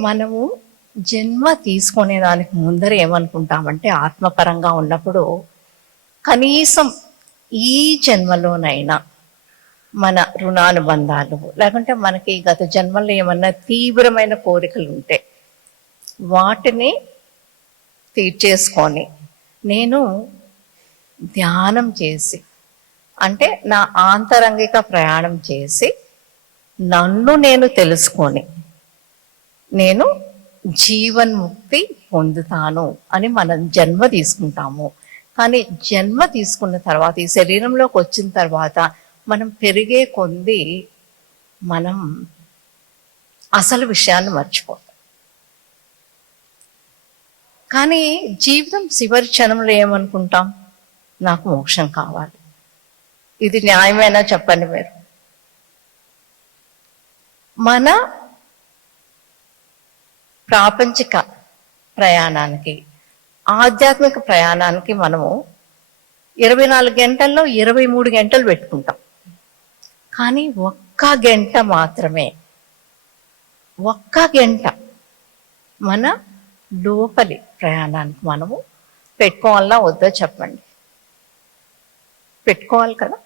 మనము జన్మ తీసుకునే దానికి ముందర ఏమనుకుంటామంటే ఆత్మపరంగా ఉన్నప్పుడు కనీసం ఈ జన్మలోనైనా మన రుణానుబంధాలు లేకుంటే మనకి గత జన్మల్లో ఏమన్నా తీవ్రమైన కోరికలు ఉంటే వాటిని తీర్చేసుకొని నేను ధ్యానం చేసి అంటే నా ఆంతరంగిక ప్రయాణం చేసి నన్ను నేను తెలుసుకొని నేను జీవన్ముక్తి పొందుతాను అని మనం జన్మ తీసుకుంటాము. కానీ జన్మ తీసుకున్న తర్వాత ఈ శరీరంలోకి వచ్చిన తర్వాత మనం పెరిగే కొంది మనం అసలు విషయాన్ని మర్చిపోతాం. కానీ జీవితం చివరి క్షణంలో ఏమనుకుంటాం? నాకు మోక్షం కావాలి. ఇది న్యాయమైనా? చెప్పండి మీరు. మన ప్రాపంచిక ప్రయాణానికి ఆధ్యాత్మిక ప్రయాణానికి మనము ఇరవై నాలుగు గంటల్లో ఇరవై మూడు గంటలు పెట్టుకుంటాం. కానీ ఒక్క గంట మాత్రమే ఒక్క గంట మన లోపలి ప్రయాణానికి మనము పెట్టుకోవాలా వద్దో చెప్పండి? పెట్టుకోవాలి కదా?